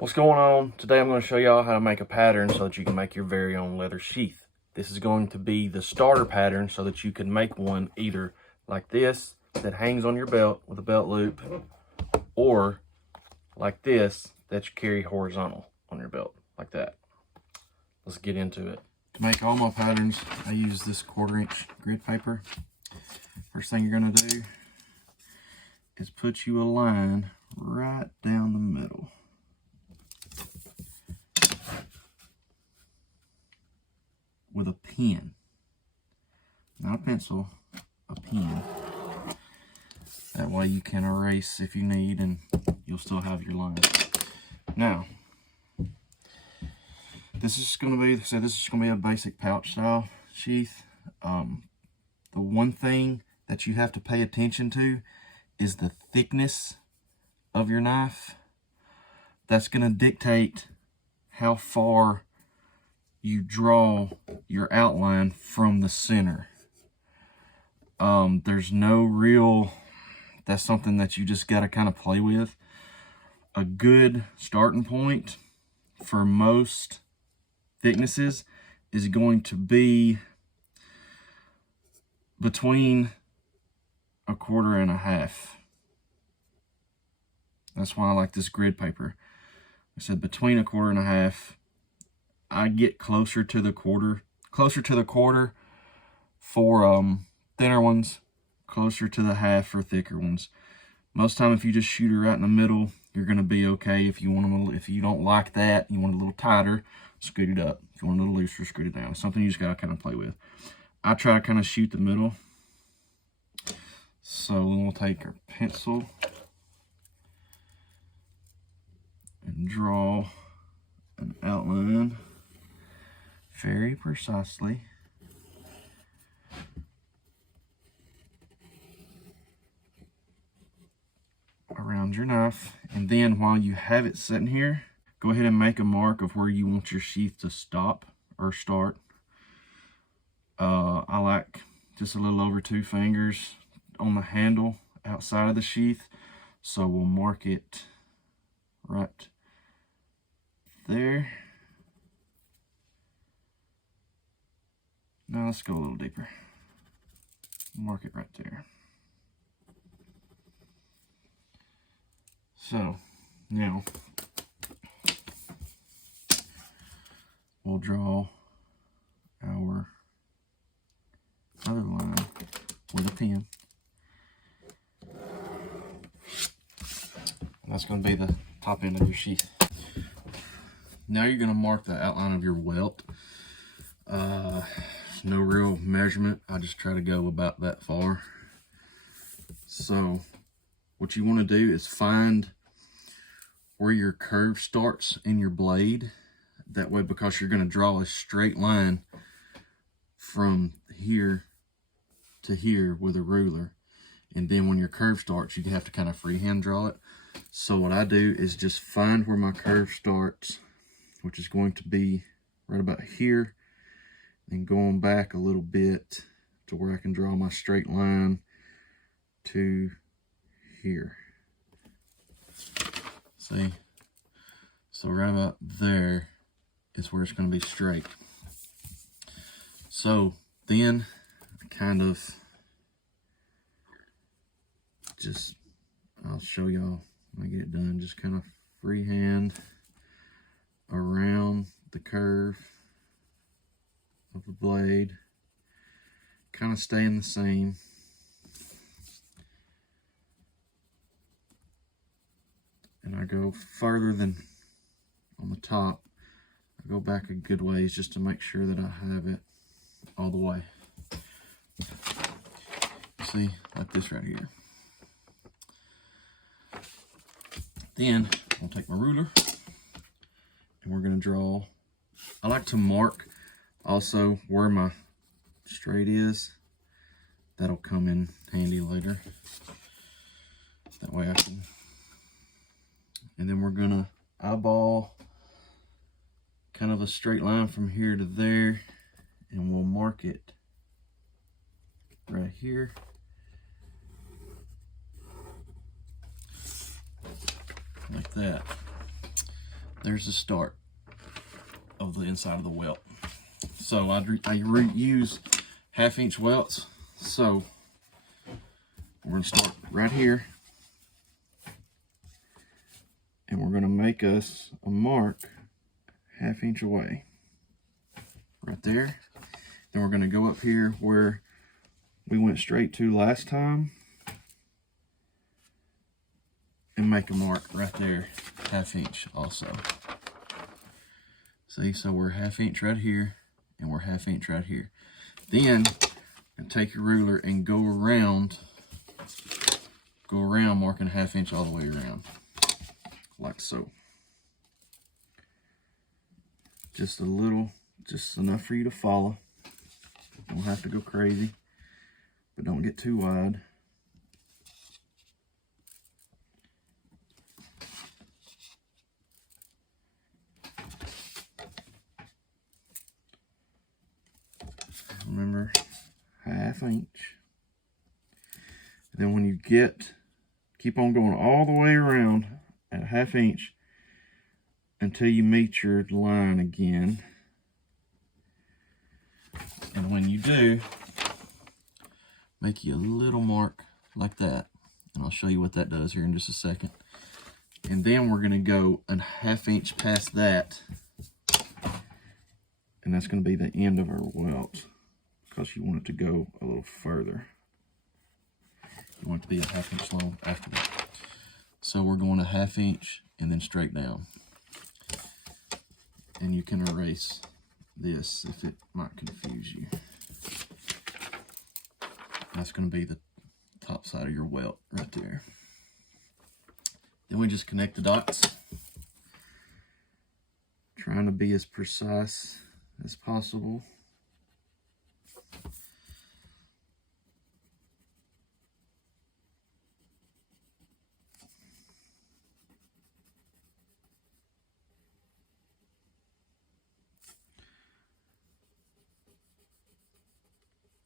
What's going on? Today I'm going to show y'all how to make a pattern so that you can make your very own leather sheath. This is going to be the starter pattern so that you can make one either like this that hangs on your belt with a belt loop, or like this that you carry horizontal on your belt like that. Let's get into it. To make all my patterns, I use this 1/4 inch grid paper. First thing you're going to do is put you a line right down the middle. With a pen, not a pencil, a pen. That way you can erase if you need and you'll still have your line. Now, this is going to be a basic pouch style sheath. The one thing that you have to pay attention to is the thickness of your knife. That's going to dictate how far you draw your outline from the center. There's no real, that's something that you just got to kind of play with. A good starting point for most thicknesses is going to be between 1/4 and 1/2. That's why I like this grid paper. I said between 1/4 and 1/2. I get closer to the quarter for thinner ones, closer to the 1/2 for thicker ones. Most time, if you just shoot it right in the middle, you're gonna be okay. If you want them, if you don't like that, you want it a little tighter, scoot it up. If you want it a little looser, scoot it down. It's something you just gotta kind of play with. I try to kind of shoot the middle. So then we'll take our pencil and draw an outline very precisely around your knife. And then while you have it sitting here, go ahead and make a mark of where you want your sheath to stop or start. I like just a little over 2 fingers on the handle outside of the sheath, so we'll mark it right there. Now let's go a little deeper. Mark it right there. So now we'll draw our other line with a pen. That's going to be the top end of your sheath. Now you're going to mark the outline of your welt. No real measurement. I just try to go about that far. So what you want to do is find where your curve starts in your blade. That way, because you're going to draw a straight line from here to here with a ruler. And then when your curve starts, you have to kind of freehand draw it. So what I do is just find where my curve starts, which is going to be right about here, and going back a little bit to where I can draw my straight line to here. See? So right about there is where it's going to be straight. So then I kind of just, I'll show y'all when I get it done, just kind of freehand around the curve of the blade, kind of staying the same. And I go further than on the top. I go back a good ways just to make sure that I have it all the way. See, like this right here. Then I'll take my ruler and we're going to draw. I like to mark also where my straight is. That'll come in handy later. That way I can. And then we're going to eyeball kind of a straight line from here to there, and we'll mark it right here. Like that. there's the start of the inside of the welt. So I use 1/2 inch welts. So we're going to start right here, and we're going to make us a mark 1/2 inch away, right there. Then we're going to go up here where we went straight to last time and make a mark right there, 1/2 inch also. See, so we're 1/2 inch right here, and we're 1/2 inch right here. Then take your ruler and go around marking 1/2 inch all the way around, like so. Just a little, just enough for you to follow. Don't have to go crazy, but don't get too wide. Remember, 1/2 inch. And then when you keep on going all the way around at 1/2 inch until you meet your line again. And when you do, make you a little mark like that. And I'll show you what that does here in just a second. And then we're going to go 1/2 inch past that. And that's going to be the end of our welt, because you want it to go a little further. You want it to be 1/2 inch long after that. So we're going 1/2 inch and then straight down. And you can erase this if it might confuse you. That's going to be the top side of your welt right there. Then we just connect the dots, trying to be as precise as possible.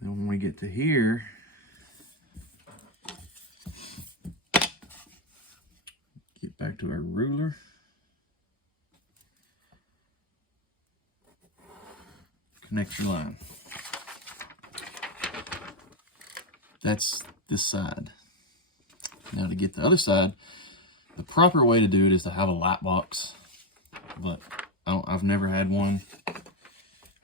Then when we get to here, get back to our ruler. Connect your line. That's this side. Now to get the other side, the proper way to do it is to have a light box, but I've never had one.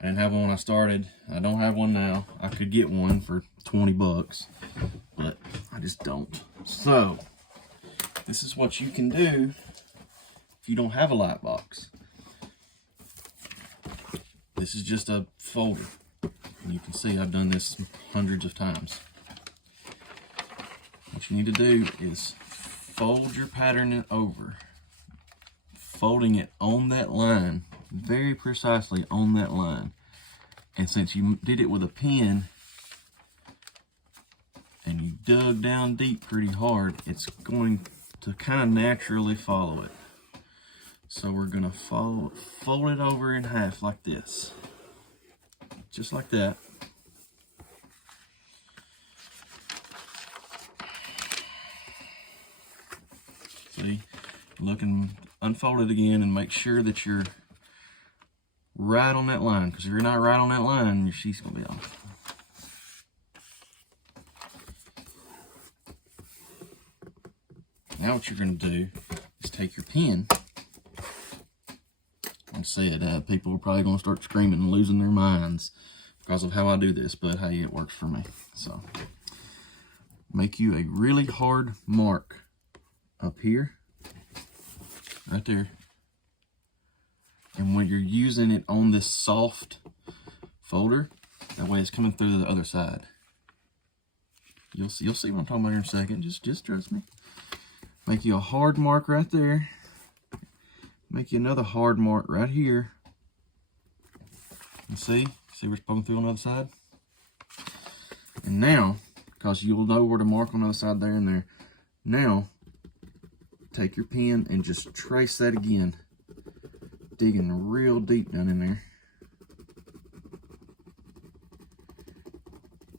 I didn't have one when I started. I don't have one now. I could get one for 20 bucks, but I just don't. So this is what you can do if you don't have a light box. This is just a folder. And you can see I've done this hundreds of times. What you need to do is fold your pattern over, folding it on that line, very precisely on that line. And since you did it with a pen and you dug down deep pretty hard, it's going to kind of naturally follow it. So we're going to fold it over in half like this, just like that. See, look and unfold it again and make sure that you're right on that line, because if you're not right on that line, your sheath's going to be off. Now what you're going to do is take your pen. Like I said, people are probably going to start screaming and losing their minds because of how I do this, but hey, it works for me. So make you a really hard mark up here, right there. And when you're using it on this soft folder, that way it's coming through the other side. You'll see what I'm talking about here in a second. Just trust me. Make you a hard mark right there. Make you another hard mark right here. And see where it's poking through on the other side? And now, because you'll know where to mark on the other side there and there, now take your pen and just trace that again. Digging real deep down in there.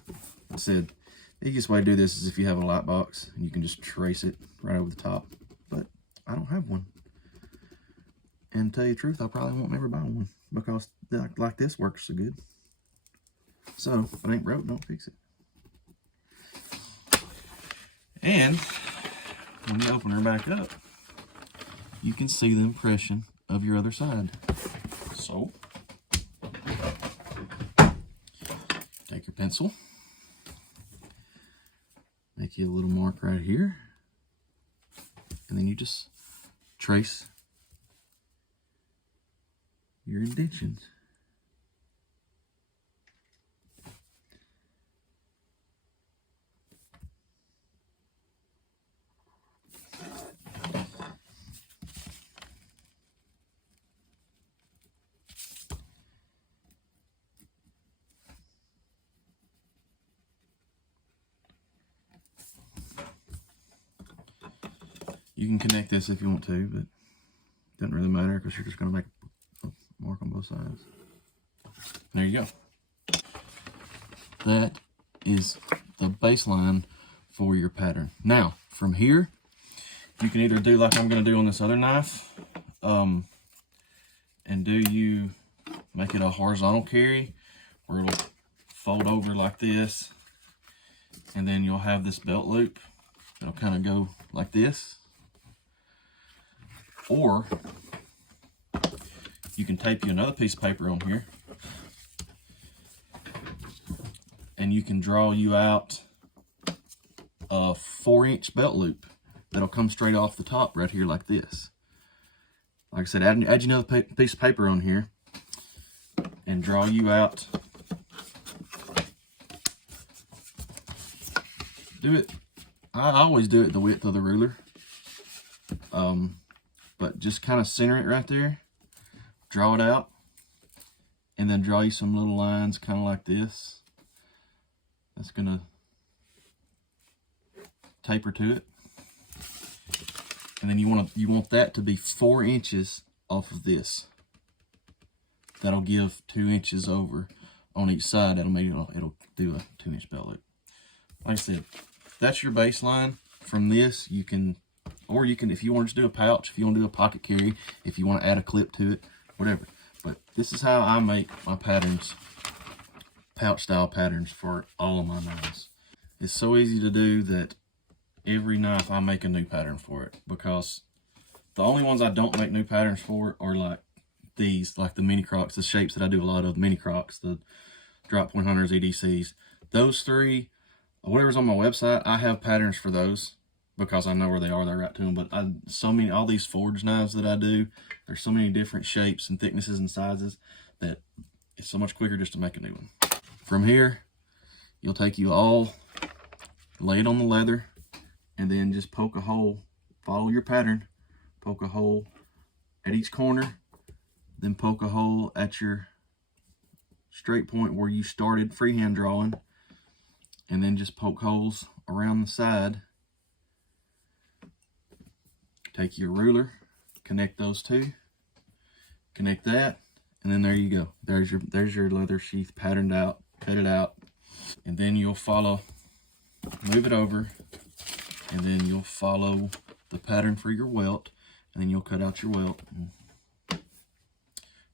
Like I said, the easiest way to do this is if you have a light box and you can just trace it right over the top, but I don't have one. And to tell you the truth, I probably won't never buy one because like this works so good. So if it ain't broke, don't fix it. And when you open her back up, you can see the impression of your other side. So take your pencil, make you a little mark right here, and then you just trace your indentions. You can connect this if you want to, but it doesn't really matter because you're just going to make a mark on both sides. There you go. That is the baseline for your pattern. Now, from here, you can either do like I'm going to do on this other knife, and make it a horizontal carry where it'll fold over like this, and then you'll have this belt loop that'll kind of go like this. Or you can tape you another piece of paper on here, and you can draw you out a 4-inch belt loop that'll come straight off the top right here like this. Like I said, add you another piece of paper on here and draw you out. Do it. I always do it the width of the ruler. But just kind of center it right there, draw it out, and then draw you some little lines kind of like this. That's gonna taper to it. And then you want that to be 4 inches off of this. That'll give 2 inches over on each side. It'll do a 2-inch belt loop. Like I said, that's your baseline. From this, you can, if you want to just do a pouch, if you want to do a pocket carry, if you want to add a clip to it, whatever. But this is how I make my patterns, pouch style patterns for all of my knives. It's so easy to do that every knife I make a new pattern for it, because the only ones I don't make new patterns for are like these, like the mini crocs, the shapes that I do a lot of, the mini crocs, the drop point hunters, EDCs. Those three, whatever's on my website, I have patterns for those because I know where they are. They're right to them. But all these forged knives that I do, there's so many different shapes and thicknesses and sizes that it's so much quicker just to make a new one. From here, you'll take you all, lay it on the leather, and then just poke a hole. Follow your pattern. Poke a hole at each corner, then poke a hole at your straight point where you started freehand drawing, and then just poke holes around the side. Take your ruler, connect those two, connect that, and then there you go. There's your leather sheath patterned out. Cut it out, and then you'll follow, move it over, and then you'll follow the pattern for your welt, and then you'll cut out your welt.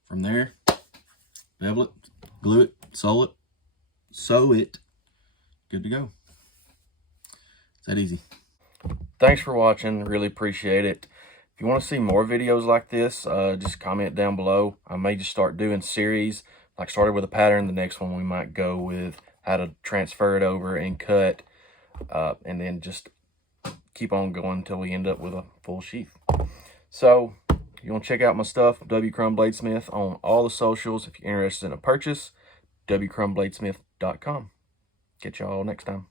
From there, bevel it, glue it, sew it, good to go. It's that easy. Thanks for watching, really appreciate it. If you want to see more videos like this, just comment down below. I may just start doing series, like started with a pattern, the next one we might go with how to transfer it over and cut, and then just keep on going until we end up with a full sheath. So you want to check out my stuff, W. Crum Bladesmith, on all the socials. If you're interested in a purchase, wcrumbladesmith.com. Catch y'all next time.